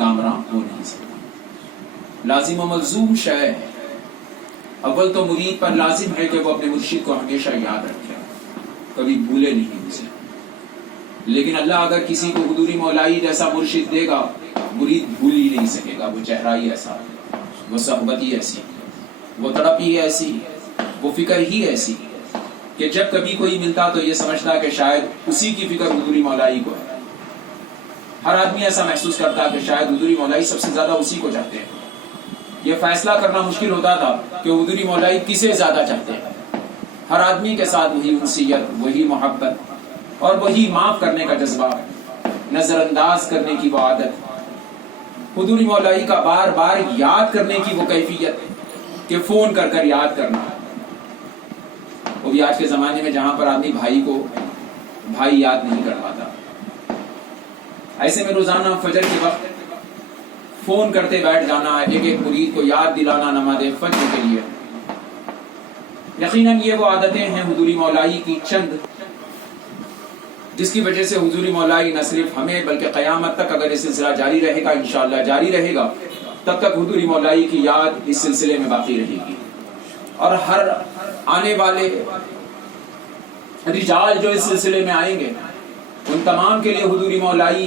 کامراں ہو نہیں سکتا۔ لازم و ملزوم شے ہے۔ اول تو مرید پر لازم ہے کہ وہ اپنے مرشد کو ہمیشہ یاد رکھے، کبھی بھولے نہیں اسے۔ لیکن اللہ اگر کسی کو حضوری مولائی جیسا مرشد دے گا، مرید بھول ہی نہیں سکے گا۔ وہ چہرہ ہی ایسا، وہ صحبت ہی ایسی، وہ تڑپ ہی ایسی، وہ فکر ہی ایسی کہ جب کبھی کوئی ملتا تو یہ سمجھتا کہ شاید اسی کی فکر حضوری مولائی کو ہے۔ ہر آدمی ایسا محسوس کرتا کہ شاید حضوری مولائی سب سے زیادہ اسی کو چاہتے ہیں۔ یہ فیصلہ کرنا مشکل ہوتا تھا کہ حضوری مولائی کسے زیادہ چاہتے ہیں۔ ہر آدمی کے ساتھ وہی انسیت، وہی محبت اور وہی معاف کرنے کا جذبہ، نظر انداز کرنے کی وہ عادت، حضوری مولائی کا بار بار یاد کرنے کی وہ کیفیت کہ فون کر کر یاد کرنا۔ وہ بھی آج کے زمانے میں جہاں پر آدمی بھائی کو بھائی یاد نہیں کر پاتا۔ ایسے میں روزانہ فجر کے وقت فون کرتے بیٹھ جانا، ایک ایک مرید کو یاد دلانا نماز فجر کے لیے۔ یقیناً یہ وہ عادتیں ہیں حضوری مولائی کی چند، جس کی وجہ سے حضوری مولائی نہ صرف ہمیں بلکہ قیامت تک اگر یہ سلسلہ جاری رہے گا، انشاءاللہ جاری رہے گا، تب تک حضوری مولائی کی یاد اس سلسلے میں باقی رہے گی۔ اور ہر آنے والے رجال جو اس سلسلے میں آئیں گے، ان تمام کے لیے حضوری مولائی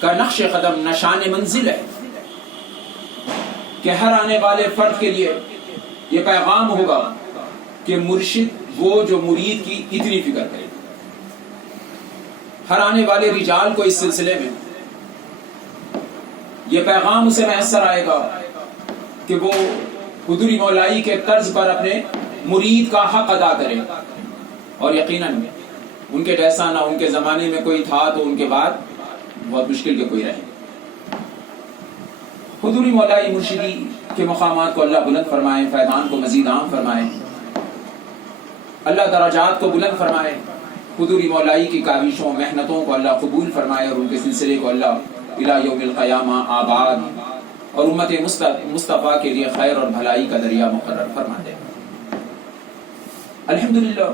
کا نقش قدم نشان منزل ہے کہ ہر آنے والے فرد کے لیے یہ پیغام ہوگا کہ مرشد وہ جو مرید کی اتنی فکر کرے۔ ہر آنے والے رجال کو اس سلسلے میں یہ پیغام اسے میسر آئے گا کہ وہ حضوری مولائی کے طرز پر اپنے مرید کا حق ادا کرے۔ اور یقیناً ان کے جیسا نہ ان کے زمانے میں کوئی تھا تو ان کے بعد بہت مشکل کہ کوئی رہے۔ حضوری مولائی مرشدی کے مقامات کو اللہ بلند فرمائے، فیضان کو مزید عام فرمائے، اللہ درجات کو بلند فرمائے، حضوری مولائی کی کاوشوں محنتوں کو اللہ قبول فرمائے اور ان کے سلسلے کو اللہ الی یوم القیامہ آباد اور امت مصطفیٰ کے لیے خیر اور بھلائی کا دریا مقرر فرما دے۔ الحمدللہ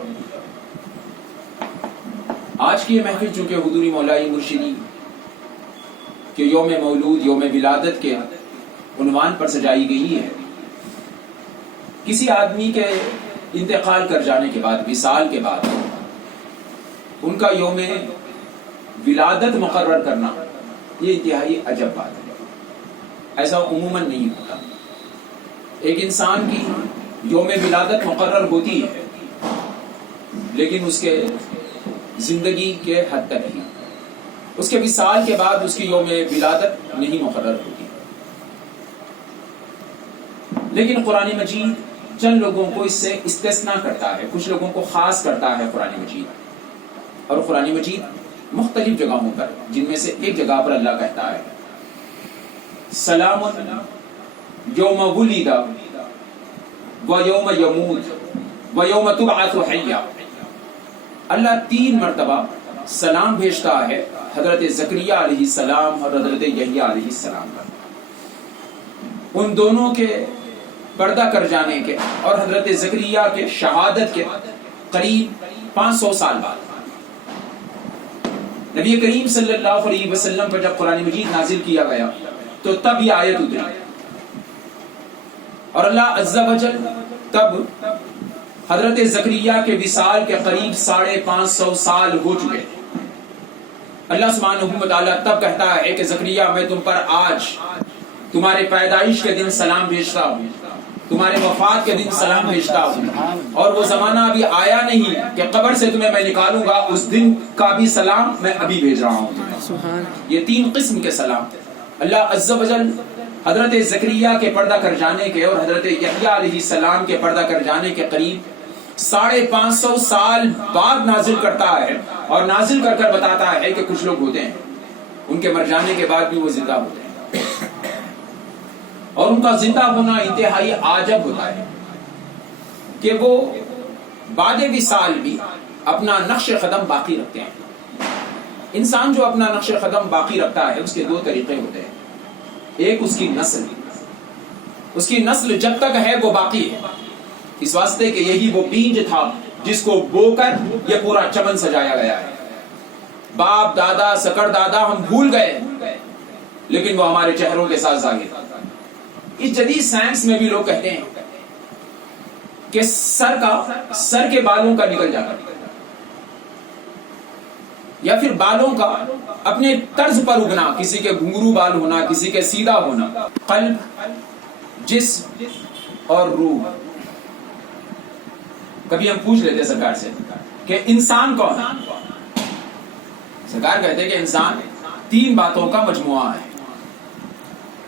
آج کی یہ محفل چونکہ حضوری مولائی مرشدی کہ یوم مولود، یوم ولادت کے عنوان پر سجائی گئی ہے، کسی آدمی کے انتقال کر جانے کے بعد، وصال کے بعد ان کا یوم ولادت مقرر کرنا یہ انتہائی عجب بات ہے۔ ایسا عموماً نہیں ہوتا۔ ایک انسان کی یوم ولادت مقرر ہوتی ہے لیکن اس کے زندگی کے حد تک ہی، اس کے وصال کے بعد اس کی یوم ولادت نہیں مقرر ہوتی۔ لیکن قرآن مجید چند لوگوں کو اس سے استثناء کرتا ہے، کچھ لوگوں کو خاص کرتا ہے قرآن مجید۔ اور قرآن مجید مختلف جگہوں پر، جن میں سے ایک جگہ پر اللہ کہتا ہے سلام یوم ولد و یوم یموت و یوم تبعث حیا۔ اللہ 3 مرتبہ سلام بھیجتا ہے حضرت زکریا علیہ السلام اور حضرت یحییٰ علیہ السلام پر، ان دونوں کے پردہ کر جانے کے اور حضرت زکریا کے شہادت کے قریب 500 سال بعد۔ نبی کریم صلی اللہ علیہ وسلم پر جب قرآن مجید نازل کیا گیا تو تب یہ آیت اتری، اور اللہ عز و جل تب حضرت زکریا کے وصال کے قریب 550 سال ہو چکے۔ اللہ سبحانہ و تعالیٰ تب کہتا ہے کہ زکریا میں تم پر آج تمہارے پیدائش کے دن سلام بھیجتا ہوں، تمہارے وفات کے دن سلام بھیجتا ہوں، اور وہ زمانہ ابھی آیا نہیں کہ قبر سے تمہیں میں نکالوں گا، اس دن کا بھی سلام میں ابھی بھیج رہا ہوں۔ یہ 3 قسم کے سلام اللہ عز و جل حضرت زکریا کے پردہ کر جانے کے اور حضرت یحییٰ علیہ السلام کے پردہ کر جانے کے قریب 550 سال بعد نازل کرتا ہے، اور نازل کر کر بتاتا ہے کہ کچھ لوگ ہوتے ہیں ان کے مر جانے کے بعد بھی وہ زندہ ہوتے ہیں، اور ان کا زندہ ہونا انتہائی عجب ہوتا ہے کہ وہ بعد وصال بھی اپنا نقش قدم باقی رکھتے ہیں۔ انسان جو اپنا نقش قدم باقی رکھتا ہے اس کے 2 طریقے ہوتے ہیں۔ ایک اس کی نسل، اس کی نسل جب تک ہے وہ باقی ہے، اس واسطے کہ یہی وہ بیج تھا جس کو بو کر یہ پورا چمن سجایا گیا ہے۔ باپ دادا سکر دادا ہم بھول گئے، لیکن وہ ہمارے چہروں کے ساتھ ظاہر ہے۔ اس جدید سائنس میں بھی لوگ کہتے ہیں کہ سر کے بالوں کا نکل جانا یا پھر بالوں کا اپنے طرز پر اگنا، کسی کے گھنگرو بال ہونا، کسی کے سیدھا ہونا۔ قلب، جسم اور روح۔ کبھی ہم پوچھ لیتے سرکار سے کہ انسان کون ہے؟ سرکار کہتے ہیں کہ انسان 3 باتوں کا مجموعہ ہے،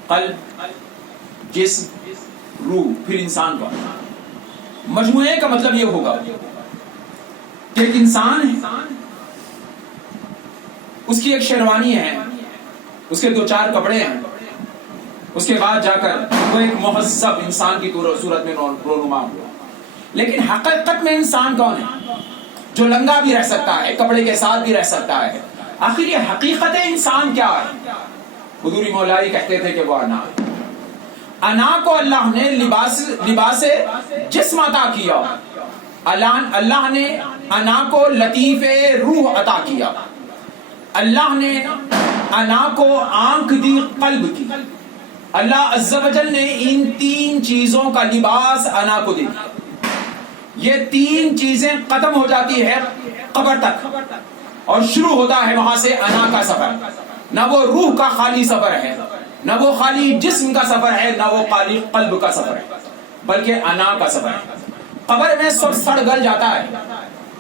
قلب، جسم، روح، پھر انسان کون ہے؟ مجموعے کا مطلب یہ ہوگا کہ ایک انسان ہے، اس کی ایک شیروانی ہے، اس کے 2-4 کپڑے ہیں، اس کے بعد جا کر وہ ایک مہذب انسان کی صورت میں رونما ہوا۔ لیکن حقیقت میں انسان کون ہے؟ جو لنگا بھی رہ سکتا ہے، کپڑے کے ساتھ بھی رہ سکتا ہے۔ آخر یہ حقیقت انسان کیا ہے؟ حضوری مولائی کہتے تھے کہ وہ انا ہے۔ انا کو اللہ نے لباس جسم عطا کیا، اللہ نے انا کو لطیف روح عطا کیا، اللہ نے انا کو آنکھ دی قلب کی۔ اللہ عز و جل نے ان 3 چیزوں کا لباس انا کو دے دیا۔ یہ 3 چیزیں ختم ہو جاتی ہے قبر تک اور شروع ہوتا ہے وہاں سے انا کا سفر۔ نہ وہ روح کا خالی سفر ہے، نہ وہ خالی جسم کا سفر ہے، نہ وہ خالی قلب کا سفر ہے، بلکہ انا کا سفر ہے۔ قبر میں سب سڑ گل جاتا ہے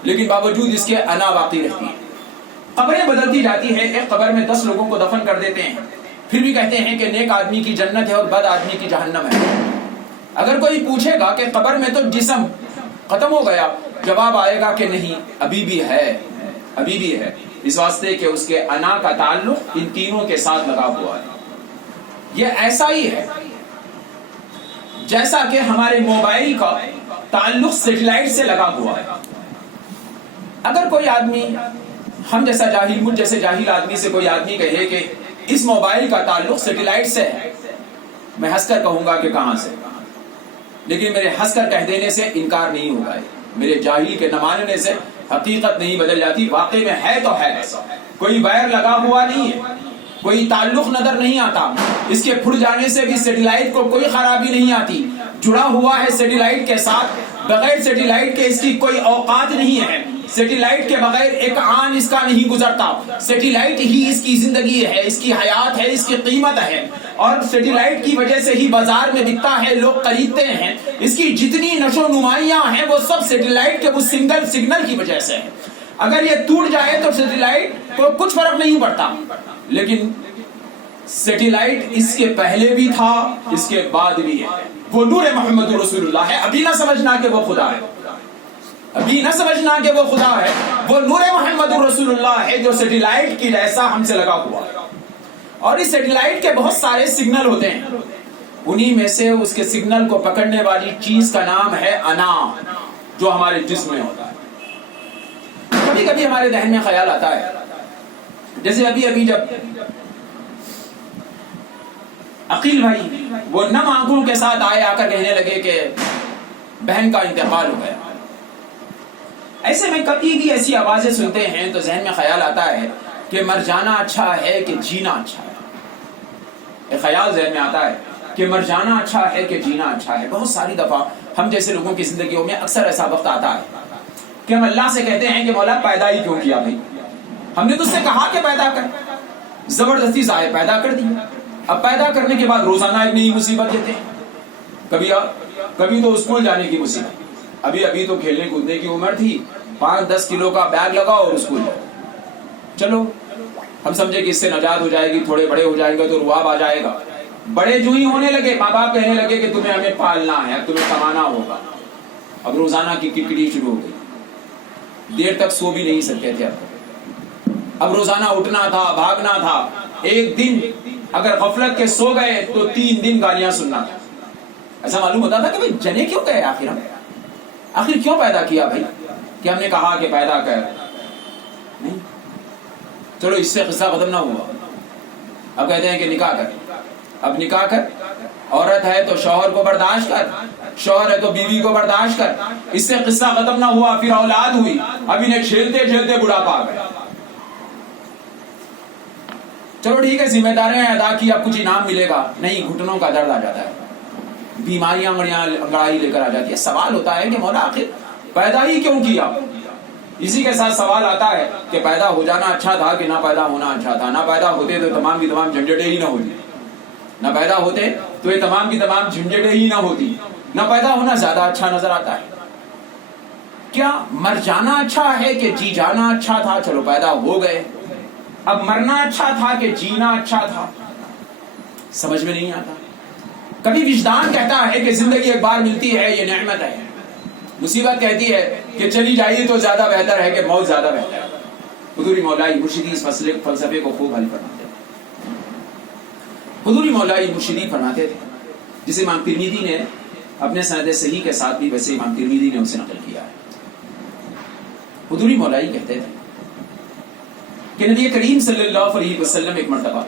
لیکن باوجود اس کے انا باقی رہتی ہے۔ قبریں بدلتی جاتی ہے، ایک قبر میں 10 لوگوں کو دفن کر دیتے ہیں، پھر بھی کہتے ہیں کہ نیک آدمی کی جنت ہے اور بد آدمی کی جہنم ہے۔ اگر کوئی پوچھے گا کہ قبر میں تو جسم ختم ہو گیا، جواب آئے گا کہ نہیں، ابھی بھی ہے، ابھی بھی ہے، اس واسطے کہ اس کے انا کا تعلق ان تینوں کے ساتھ لگا ہوا ہے۔ یہ ایسا ہی ہے جیسا کہ ہمارے موبائل کا تعلق سیٹلائٹ سے لگا ہوا ہے۔ اگر کوئی آدمی ہم جیسا جاہل، مجھ جیسے جاہل آدمی سے کوئی آدمی کہے کہ اس موبائل کا تعلق سیٹلائٹ سے ہے، میں ہنس کر کہوں گا کہ کہاں سے، لیکن میرے ہنس کر کہہ دینے سے انکار نہیں ہوگا، میرے جاہل کے نہ ماننے سے حقیقت نہیں بدل جاتی، واقعی میں ہے تو ہے، کوئی وائر لگا ہوا نہیں ہے، کوئی تعلق نظر نہیں آتا، اس کے پھٹ جانے سے بھی سیٹلائٹ کو کوئی خرابی نہیں آتی، جڑا ہوا ہے سیٹلائٹ کے ساتھ، بغیر سیٹلائٹ کے اس کی کوئی اوقات نہیں ہے، سیٹلائٹ کے بغیر ایک آن اس کا نہیں گزرتا، سیٹلائٹ ہی اس کی زندگی ہے، اس کی حیات ہے، اس کی قیمت ہے، اور سیٹلائٹ کی وجہ سے ہی بازار میں بکتا ہے، لوگ خریدتے ہیں، اس کی جتنی نشو نمائیاں ہیں وہ سب سیٹلائٹ کے اس سگنل کی وجہ سے ہے۔ اگر یہ ٹوٹ جائے تو سیٹلائٹ کو کچھ فرق نہیں پڑتا، لیکن سیٹلائٹ اس کے پہلے بھی تھا، اس کے بعد بھی ہے، وہ نور محمد رسول اللہ ہے۔ ابھی نہ سمجھنا کہ وہ خدا ہے، ابھی نہ سمجھنا کہ وہ خدا ہے، وہ نور محمد رسول اللہ ہے جو سیٹلائٹ کی جیسا ہم سے لگا ہوا ہے۔ اور اس سیٹلائٹ کے بہت سارے سگنل ہوتے ہیں، انہی میں سے اس کے سگنل کو پکڑنے والی چیز کا نام ہے انا، جو ہمارے جسم میں ہوتا ہے۔ کبھی کبھی ہمارے ذہن میں خیال آتا ہے، جیسے ابھی جب عقیل بھائی وہ نم آنکھوں کے ساتھ آ کر کہنے لگے کہ بہن کا انتقال ہو گیا، ایسے میں کبھی بھی ایسی آوازیں سنتے ہیں تو ذہن میں خیال آتا ہے کہ مر جانا اچھا ہے کہ جینا اچھا ہے۔ ایک خیال ذہن میں آتا ہے کہ مر جانا اچھا ہے کہ جینا اچھا ہے۔ بہت ساری دفعہ ہم جیسے لوگوں کی زندگیوں میں اکثر ایسا وقت آتا ہے کہ ہم اللہ سے کہتے ہیں کہ مولا پیدا ہی کیوں کیا بھائی، ہم نے تو اس سے کہا کہ پیدا کر، زبردستی سے پیدا کر دیا، اب پیدا کرنے کے بعد روزانہ ایک نئی مصیبت دیتے ہیں، کبھی تو اسکول جانے کی مصیبت، ابھی تو کھیلنے کودنے کی عمر تھی، 5-10 کلو کا بیگ لگاؤ اور اسکول جاؤ، چلو ہم سمجھے کہ اس سے نجات ہو جائے گی، تھوڑے بڑے ہو جائیں گے تو رواب آ جائے گا، بڑے جو ہی ہونے لگے ماں باپ کہنے لگے کہ تمہیں ہمیں پالنا ہے، تمہیں کمانا ہوگا، اب روزانہ کی ککڑی شروع ہو گئی، دیر تک سو بھی نہیں سکتے تھے، اب روزانہ اٹھنا تھا، بھاگنا تھا، ایک دن اگر غفلت کے سو گئے تو 3 دن گالیاں سننا تھا۔ ایسا معلوم ہوتا تھا کہ بھائی جنے کیوں گئے، آخر کیوں پیدا کیا بھائی، کہ ہم نے کہا کہ پیدا کر، نہیں، چلو اس سے قصہ ختم نہ ہوا، اب کہتے ہیں کہ نکاح کر، اب نکاح کر، عورت ہے تو شوہر کو برداشت کر، شوہر ہے تو بیوی کو برداشت کر، اس سے قصہ ختم نہ ہوا، پھر اولاد ہوئی، اب انہیں جھیلتے جھیلتے بڑھاپا آ گیا۔ چلو ٹھیک ہے ذمہ داریاں ادا کی، اب کچھ انعام ملے گا، نہیں، گھٹنوں کا درد آ جاتا ہے، بیماریاں انگڑائی لے کر آ جاتی ہے۔ سوال ہوتا ہے کہ مولا آخر پیدا ہی کیوں کیا؟ اسی کے ساتھ سوال آتا ہے کہ پیدا ہو جانا اچھا تھا کہ نہ پیدا ہونا اچھا تھا؟ نہ پیدا ہوتے تو تمام کی تمام جھنجھٹیں ہی نہ ہوتی، نہ پیدا ہوتے تو یہ تمام کی تمام جھنجھٹیں ہی نہ ہوتی، نہ پیدا ہونا زیادہ اچھا نظر آتا ہے۔ کیا مر جانا اچھا ہے کہ جی جانا اچھا تھا؟ چلو پیدا ہو گئے، اب مرنا اچھا تھا کہ جینا اچھا تھا؟ سمجھ میں نہیں آتا۔ کبھی وجدان کہتا ہے کہ زندگی ایک بار ملتی ہے، یہ نعمت ہے، مصیبت کہتی ہے کہ چلی جائیے تو زیادہ بہتر ہے کہ موت زیادہ بہتر ہے۔ حضوری مولائی مرشدی اس فلسفے کو خوب حل فرماتے تھے۔ حضوری مولائی مرشدی فرماتے تھے، جسے امام ترمذی نے اپنے سند صحیح کے ساتھ بھی ویسے امام ترمذی نے اسے نقل کیا ہے۔ حضوری مولائی کہتے تھے کہ نبی کریم صلی اللہ علیہ وسلم ایک مرتبہ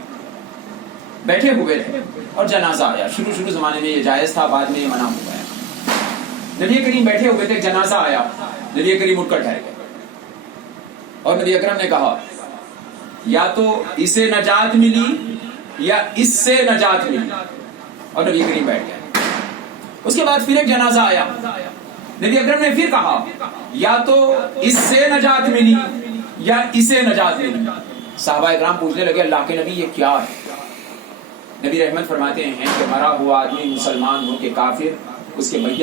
بیٹھے ہوئے تھے اور جنازہ آیا۔ شروع زمانے میں یہ جائز تھا، بعد میں یہ منع ہو گیا۔ نبی کریم بیٹھے ہوئے تھے، جنازہ آیا، نبی کریم اٹھ کر ٹھہر گئے اور نبی اکرم نے کہا یا تو اسے نجات ملی یا اس سے نجات ملی، اور نبی کریم بیٹھ گئے۔ اس کے بعد پھر ایک جنازہ آیا، نبی اکرم نے پھر کہا یا تو اس سے نجات ملی یا اسے نجات ملی۔ صحابہ اکرام پوچھنے لگے اللہ کے نبی یہ کیا ہے؟ نبی رحمت فرماتے ہیں کہ مرا ہوا آدمی مسلمان ہو کہ کافر، اس کے میت